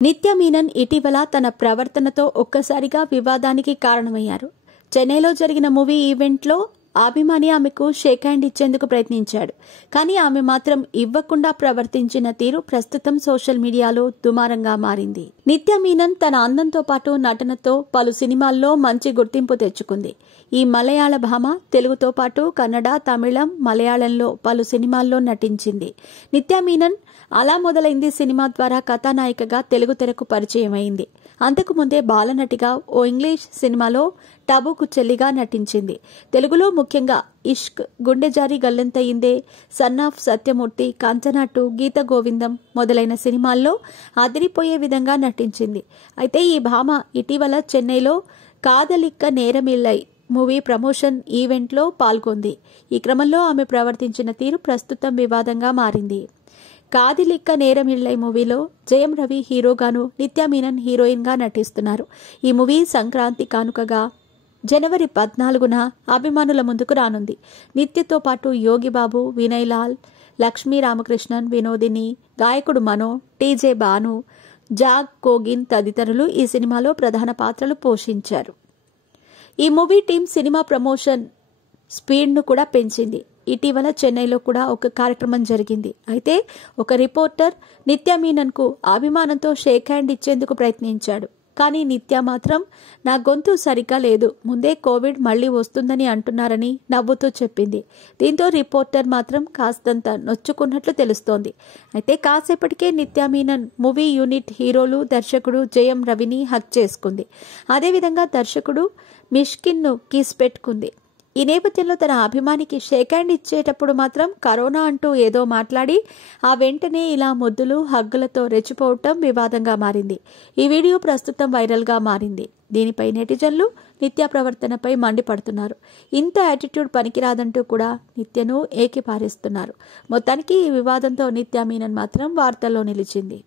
నిత్య మీనన్ ఇటీవల తన ప్రవర్తనతో ఒక్కసారిగా వివాదానికి కారణమయ్యారు. చెన్నైలో జరిగిన మూవీ ఈవెంట్లో అభిమాని ఆమెకు షేక్ హ్యాండ్ ఇచ్చేందుకు ప్రయత్నించాడు. కానీ ఆమె మాత్రం ఇవ్వకుండా ప్రవర్తించిన తీరు ప్రస్తుతం సోషల్ మీడియాలో దుమారంగా మారింది. నిత్య మీనన్ తన అందంతో పాటు నటనతో పలు సినిమాల్లో మంచి గుర్తింపు తెచ్చుకుంది. ఈ మలయాళ భామ తెలుగుతో పాటు కన్నడ, తమిళం, మలయాళంలో పలు సినిమాల్లో నటించింది. నిత్య మీనన్ అలా మొదలైంది సినిమా ద్వారా కథానాయికగా తెలుగు తెరకు పరిచయమైంది. అంతకుముందే బాలనటిగా ఓ ఇంగ్లీష్ సినిమాలో టబుకు చెల్లిగా నటించింది. తెలుగులో ముఖ్యంగా ఇష్క్, గుండె జారి గల్లంతయిందే, సన్ ఆఫ్ సత్యమూర్తి, కాంచనా 2, గీత గోవిందం మొదలైన సినిమాల్లో అదిరిపోయే విధంగా నటించింది. అయితే ఈ భామ ఇటీవల చెన్నైలో కాదలిక్క నేరమిల్లై మూవీ ప్రమోషన్ ఈవెంట్లో పాల్గొంది. ఈ క్రమంలో ఆమె ప్రవర్తించిన తీరు ప్రస్తుతం వివాదంగా మారింది. కాదిలిక్క నేరమిల్లై మూవీలో జయం రవి హీరోగాను, నిత్య మీనన్ హీరోయిన్గా నటిస్తున్నారు. ఈ మూవీ సంక్రాంతి కానుకగా జనవరి 14న అభిమానుల ముందుకు రానుంది. నిత్యతో పాటు యోగిబాబు, వినయ్ లాల్, లక్ష్మీ రామకృష్ణన్, వినోదిని, గాయకుడు మనో, టీజే బాను, జాగ్ కోగిన్ తదితరులు ఈ సినిమాలో ప్రధాన పాత్రలు పోషించారు. ఈ మూవీ టీం సినిమా ప్రమోషన్ స్పీడ్ను కూడా పెంచింది. ఇటీవల చెన్నైలో కూడా ఒక కార్యక్రమం జరిగింది. అయితే ఒక రిపోర్టర్ నిత్య మీనన్కు అభిమానంతో షేక్ హ్యాండ్ ఇచ్చేందుకు ప్రయత్నించాడు. కానీ నిత్య మాత్రం నా గొంతు సరిగ్గా లేదు, ముందే కోవిడ్ మళ్లీ వస్తుందని అంటున్నారని నవ్వుతూ చెప్పింది. దీంతో రిపోర్టర్ మాత్రం కాస్తంత నొచ్చుకున్నట్లు తెలుస్తోంది. అయితే కాసేపటికే నిత్య మీనన్ మూవీ యూనిట్ హీరోలు, దర్శకుడు జయం రవిని హక్ చేసుకుంది. అదేవిధంగా దర్శకుడు మిష్కిన్ను కిస్ పెట్టుకుంది. ఈ నేపథ్యంలో తన అభిమానికి షేక్ హ్యాండ్ ఇచ్చేటప్పుడు మాత్రం కరోనా అంటూ ఏదో మాట్లాడి ఆ వెంటనే ఇలా ముద్దులు, హగ్గులతో రెచ్చిపోవటం వివాదంగా మారింది. ఈ వీడియో ప్రస్తుతం వైరల్గా మారింది. దీనిపై నెటిజన్లు నిత్య ప్రవర్తనపై మండిపడుతున్నారు. ఇంత యాటిట్యూడ్ పనికిరాదంటూ కూడా నిత్యను ఏకిపారేస్తున్నారు. మొత్తానికి ఈ వివాదంతో నిత్య మీనన్ మాత్రం వార్తల్లో నిలిచింది.